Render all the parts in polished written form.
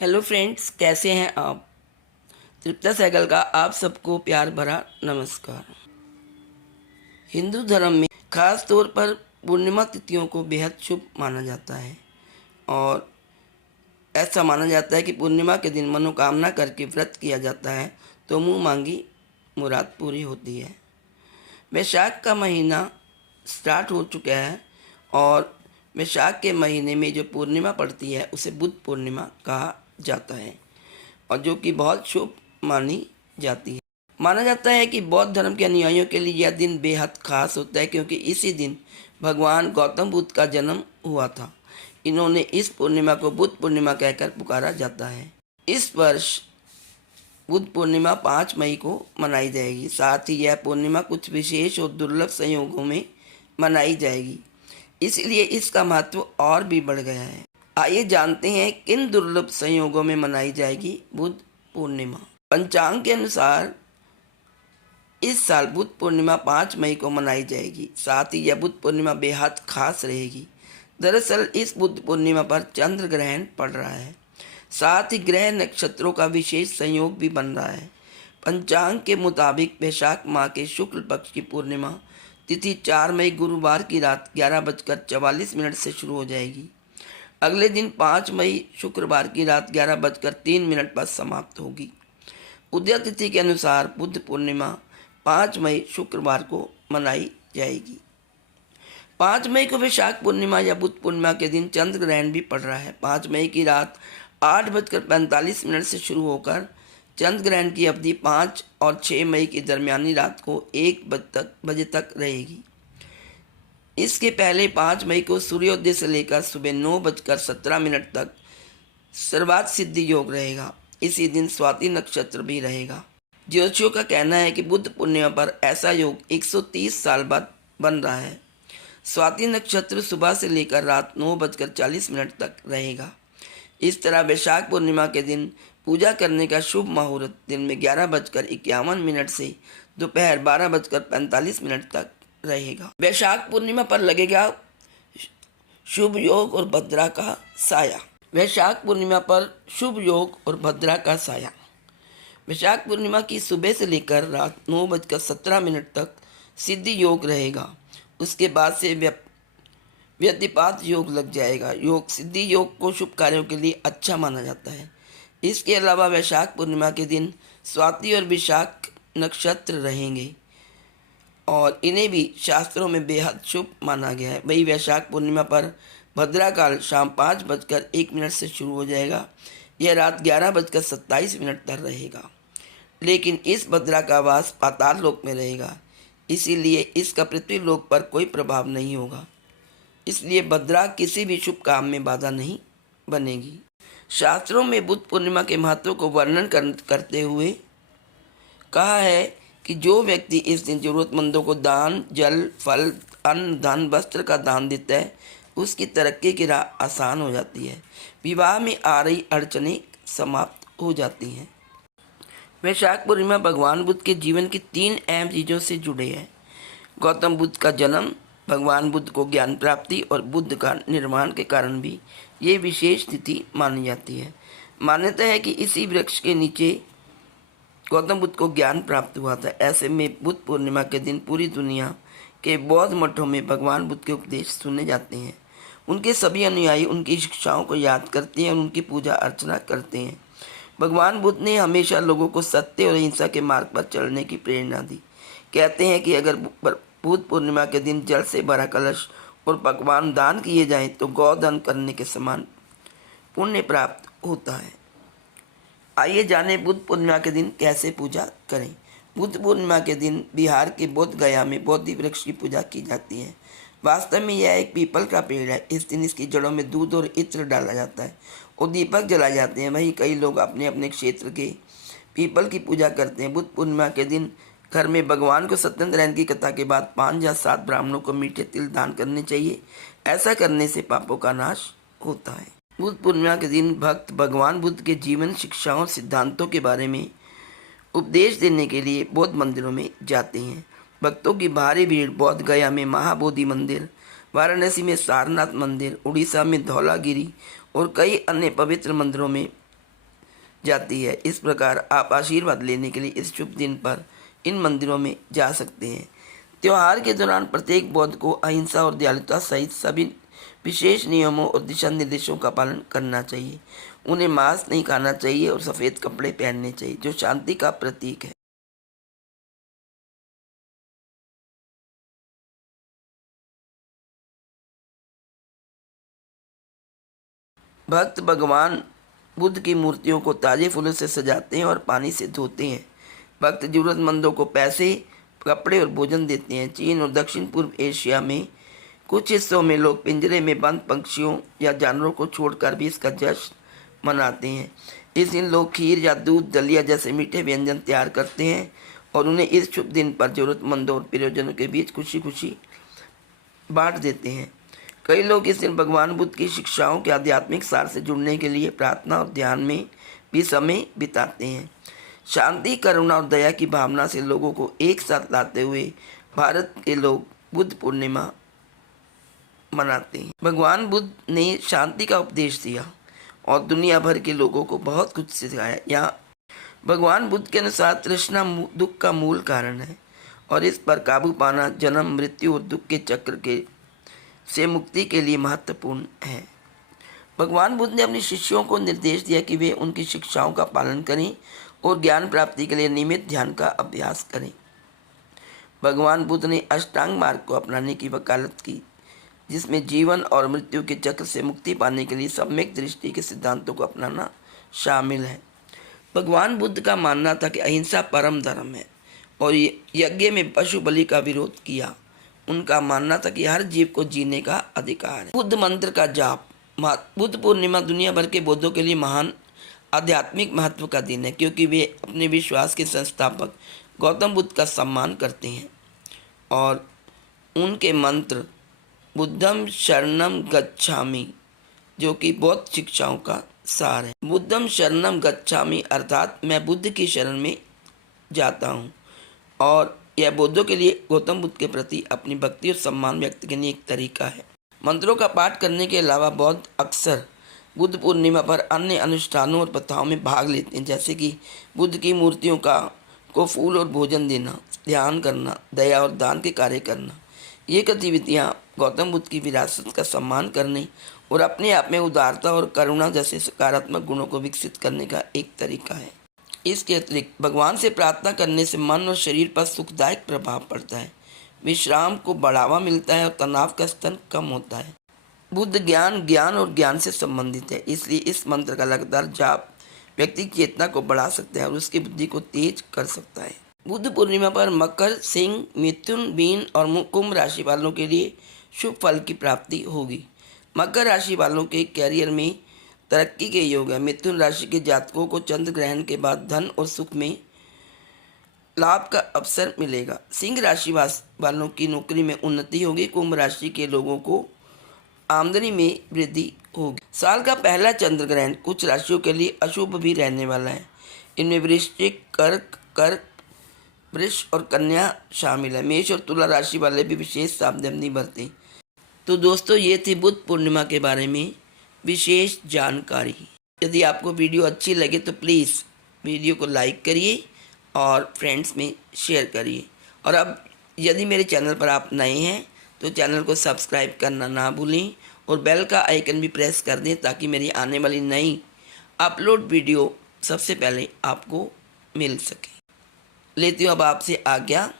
Hello friends, कैसे हैं आप। तृप्ता सहगल का आप सबको प्यार भरा नमस्कार। हिंदू धर्म में खास तौर पर पूर्णिमा तिथियों को बेहद शुभ माना जाता है और ऐसा माना जाता है कि पूर्णिमा के दिन मनोकामना करके व्रत किया जाता है तो मुंह मांगी मुराद पूरी होती है। वैशाख का महीना स्टार्ट हो चुका है और वैशाख के महीने में जो पूर्णिमा पड़ती है उसे बुद्ध पूर्णिमा कहा जाता है और जो कि बहुत शुभ मानी जाती है। माना जाता है कि बौद्ध धर्म के अनुयायियों के लिए यह दिन बेहद खास होता है क्योंकि इसी दिन भगवान गौतम बुद्ध का जन्म हुआ था। इन्होंने इस पूर्णिमा को बुद्ध पूर्णिमा कहकर पुकारा जाता है। इस वर्ष बुद्ध पूर्णिमा 5 मई को मनाई जाएगी। साथ ही यह पूर्णिमा कुछ विशेष और दुर्लभ संयोगों में मनाई जाएगी, इसलिए इसका महत्व और भी बढ़ गया है। आइए जानते हैं किन दुर्लभ संयोगों में मनाई जाएगी बुद्ध पूर्णिमा। पंचांग के अनुसार इस साल बुद्ध पूर्णिमा 5 मई को मनाई जाएगी। साथ ही यह बुद्ध पूर्णिमा बेहद खास रहेगी। दरअसल इस बुद्ध पूर्णिमा पर चंद्र ग्रहण पड़ रहा है। साथ ही ग्रह नक्षत्रों का विशेष संयोग भी बन रहा है। पंचांग के मुताबिक वैशाख माह के शुक्ल पक्ष की पूर्णिमा तिथि 4 मई गुरुवार की रात 11:44 से शुरू हो जाएगी। अगले दिन 5 मई शुक्रवार की रात 11:03 पर समाप्त होगी। उदय तिथि के अनुसार बुद्ध पूर्णिमा 5 मई शुक्रवार को मनाई जाएगी। 5 मई को वैशाख पूर्णिमा या बुद्ध पूर्णिमा के दिन चंद्र ग्रहण भी पड़ रहा है। 5 मई की रात 8:45 से शुरू होकर चंद्र ग्रहण की अवधि 5 और 6 मई की दरमियानी रात को 1 बजे तक रहेगी। इसके पहले 5 मई को सूर्योदय से लेकर सुबह 9:17 तक सर्वात सिद्धि योग रहेगा। इसी दिन स्वाति नक्षत्र भी रहेगा। ज्योतिषियों का कहना है कि बुद्ध पूर्णिमा पर ऐसा योग 130 साल बाद बन रहा है। स्वाति नक्षत्र सुबह से लेकर रात 9:40 तक रहेगा। इस तरह वैशाख पूर्णिमा के दिन पूजा करने का शुभ मुहूर्त दिन में 11:51 से दोपहर 12:45 तक रहेगा। वैशाख पूर्णिमा पर लगेगा शुभ योग और भद्रा का साया। वैशाख पूर्णिमा पर शुभ योग और भद्रा का साया। वैशाख पूर्णिमा की सुबह से लेकर रात 9:17 तक सिद्धि योग रहेगा। उसके बाद से व्यतिपात योग लग जाएगा। योग सिद्धि योग को शुभ कार्यों के लिए अच्छा माना जाता है। इसके अलावा वैशाख पूर्णिमा के दिन स्वाति और विशाख नक्षत्र रहेंगे और इन्हें भी शास्त्रों में बेहद शुभ माना गया है। वही वैशाख पूर्णिमा पर भद्रा काल शाम 5:01 से शुरू हो जाएगा। यह रात 11:27 तक रहेगा, लेकिन इस भद्रा का वास पाताल लोक में रहेगा, इसीलिए इसका पृथ्वी लोक पर कोई प्रभाव नहीं होगा। इसलिए भद्रा किसी भी शुभ काम में बाधा नहीं बनेगी। शास्त्रों में बुद्ध पूर्णिमा के महत्व को वर्णन करते हुए कहा है कि जो व्यक्ति इस दिन जरूरतमंदों को दान, जल, फल, अन्न, धन, वस्त्र का दान देता है उसकी तरक्की की राह आसान हो जाती है। विवाह में आ रही अड़चनें समाप्त हो जाती हैं। वैशाख पूर्णिमा भगवान बुद्ध के जीवन की 3 अहम चीज़ों से जुड़े हैं। गौतम बुद्ध का जन्म, भगवान बुद्ध को ज्ञान प्राप्ति और बुद्ध का निर्माण के कारण भी ये विशेष तिथि मानी जाती है। मान्यता है कि इसी वृक्ष के नीचे गौतम बुद्ध को ज्ञान प्राप्त हुआ था। ऐसे में बुद्ध पूर्णिमा के दिन पूरी दुनिया के बौद्ध मठों में भगवान बुद्ध के उपदेश सुने जाते हैं। उनके सभी अनुयायी उनकी शिक्षाओं को याद करते हैं और उनकी पूजा अर्चना करते हैं। भगवान बुद्ध ने हमेशा लोगों को सत्य और अहिंसा के मार्ग पर चलने की प्रेरणा दी। कहते हैं कि अगर बुद्ध पूर्णिमा के दिन जल से भरा कलश और पकवान दान किए जाएं तो गौदान करने के समान पुण्य प्राप्त होता है। आइए जाने बुद्ध पूर्णिमा के दिन कैसे पूजा करें। बुद्ध पूर्णिमा के दिन बिहार के बोध गया में बोधि वृक्ष की पूजा की जाती है। वास्तव में यह एक पीपल का पेड़ है। इस दिन इसकी जड़ों में दूध और इत्र डाला जाता है और दीपक जलाए जाते हैं। वहीं कई लोग अपने अपने क्षेत्र के पीपल की पूजा करते हैं। बुद्ध पूर्णिमा के दिन घर में भगवान को सत्यनारायण की कथा के बाद 5 या 7 ब्राह्मणों को मीठे तिल दान करने चाहिए। ऐसा करने से पापों का नाश होता है। बुद्ध पूर्णिमा के दिन भक्त भगवान बुद्ध के जीवन, शिक्षाओं, सिद्धांतों के बारे में उपदेश देने के लिए बौद्ध मंदिरों में जाते हैं। भक्तों की भारी भीड़ बौद्ध गया में महाबोधि मंदिर, वाराणसी में सारनाथ मंदिर, उड़ीसा में धौलागिरी और कई अन्य पवित्र मंदिरों में जाती है। इस प्रकार आप आशीर्वाद लेने के लिए इस शुभ दिन पर इन मंदिरों में जा सकते हैं। त्योहार के दौरान प्रत्येक बौद्ध को अहिंसा और दयालुता सहित सभी विशेष नियमों और दिशा निर्देशों का पालन करना चाहिए। उन्हें मांस नहीं खाना चाहिए और सफ़ेद कपड़े पहनने चाहिए, जो शांति का प्रतीक है। भक्त भगवान बुद्ध की मूर्तियों को ताज़े फूलों से सजाते हैं और पानी से धोते हैं। भक्त जरूरतमंदों को पैसे, कपड़े और भोजन देते हैं। चीन और दक्षिण पूर्व एशिया में कुछ हिस्सों में लोग पिंजरे में बंद पक्षियों या जानवरों को छोड़कर भी इसका जश्न मनाते हैं। इस दिन लोग खीर या दूध, दलिया जैसे मीठे व्यंजन तैयार करते हैं और उन्हें इस शुभ दिन पर जरूरतमंदों और प्रियजनों के बीच खुशी खुशी बांट देते हैं। कई लोग इस दिन भगवान बुद्ध की शिक्षाओं के आध्यात्मिक सार से जुड़ने के लिए प्रार्थना और ध्यान में भी समय बिताते हैं। शांति, करुणा और दया की भावना से लोगों को एक साथ लाते हुए भारत के लोग बुद्ध पूर्णिमा मनाते हैं। भगवान बुद्ध ने शांति का उपदेश दिया और दुनिया भर के लोगों को बहुत कुछ सिखाया। यहाँ भगवान बुद्ध के अनुसार तृष्णा दुख का मूल कारण है और इस पर काबू पाना जन्म, मृत्यु और दुख के चक्र के से मुक्ति के लिए महत्वपूर्ण है। भगवान बुद्ध ने अपने शिष्यों को निर्देश दिया कि वे उनकी शिक्षाओं का पालन करें और ज्ञान प्राप्ति के लिए नियमित ध्यान का अभ्यास करें। भगवान बुद्ध ने अष्टांग मार्ग को अपनाने की वकालत की, जिसमें जीवन और मृत्यु के चक्र से मुक्ति पाने के लिए सम्यक दृष्टि के सिद्धांतों को अपनाना शामिल है। भगवान बुद्ध का मानना था कि अहिंसा परम धर्म है और यज्ञ में पशु बलि का विरोध किया। उनका मानना था कि हर जीव को जीने का अधिकार है। बुद्ध मंत्र का जाप। बुद्ध पूर्णिमा दुनिया भर के बौद्धों के लिए महान आध्यात्मिक महत्व का दिन है, क्योंकि वे अपने विश्वास के संस्थापक गौतम बुद्ध का सम्मान करते हैं और उनके मंत्र बुद्धम शरणम गच्छामि, जो कि बौद्ध शिक्षाओं का सार है। बुद्धम शरणम गच्छामि अर्थात मैं बुद्ध की शरण में जाता हूँ, और यह बौद्धों के लिए गौतम बुद्ध के प्रति अपनी भक्ति और सम्मान व्यक्त करने का एक तरीका है। मंत्रों का पाठ करने के अलावा बौद्ध अक्सर बुद्ध पूर्णिमा पर अन्य अनुष्ठानों और प्रथाओं में भाग लेते हैं, जैसे कि बुद्ध की मूर्तियों को फूल और भोजन देना, ध्यान करना, दया और दान के कार्य करना। ये गतिविधियाँ गौतम बुद्ध की विरासत का सम्मान करने और अपने आप में उदारता और करुणा जैसे सकारात्मक गुणों को विकसित करने का एक तरीका है। इसके अतिरिक्त भगवान से प्रार्थना करने से मन और शरीर पर सुखदायक प्रभाव पड़ता है, विश्राम को बढ़ावा मिलता है और तनाव का स्तर कम होता है। बुद्ध ज्ञान और ज्ञान से संबंधित है, इसलिए इस मंत्र का लगातार जाप व्यक्ति की चेतना को बढ़ा सकता है और उसकी बुद्धि को तेज कर सकता है। बुद्ध पूर्णिमा पर मकर, सिंह, मिथुन, मीन और कुंभ राशि वालों के लिए शुभ फल की प्राप्ति होगी। मकर राशि वालों के कैरियर में तरक्की के योग है। मिथुन राशि के जातकों को चंद्र ग्रहण के बाद धन और सुख में लाभ का अवसर मिलेगा। सिंह राशि वालों की नौकरी में उन्नति होगी। कुंभ राशि के लोगों को आमदनी में वृद्धि होगी। साल का पहला चंद्र ग्रहण कुछ राशियों के लिए अशुभ भी रहने वाला है। इनमें वृश्चिक, कर्क, वृष और कन्या शामिल है। मेष और तुला राशि वाले भी विशेष सावधानी बरतें। तो दोस्तों, ये थी बुद्ध पूर्णिमा के बारे में विशेष जानकारी। यदि आपको वीडियो अच्छी लगे तो प्लीज़ वीडियो को लाइक करिए और फ्रेंड्स में शेयर करिए। और अब यदि मेरे चैनल पर आप नए हैं तो चैनल को सब्सक्राइब करना ना भूलें और बेल का आइकन भी प्रेस कर दें, ताकि मेरी आने वाली नई अपलोड वीडियो सबसे पहले आपको मिल सके। लेती हूँ अब आपसे आज्ञा।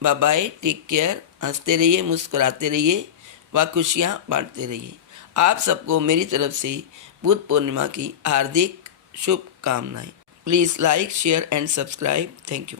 Bye bye, take care. हंसते रहिए, मुस्कुराते रहिए व खुशियाँ बांटते रहिए। आप सबको मेरी तरफ से बुद्ध पूर्णिमा की हार्दिक शुभकामनाएं। Please like, share and subscribe. Thank you.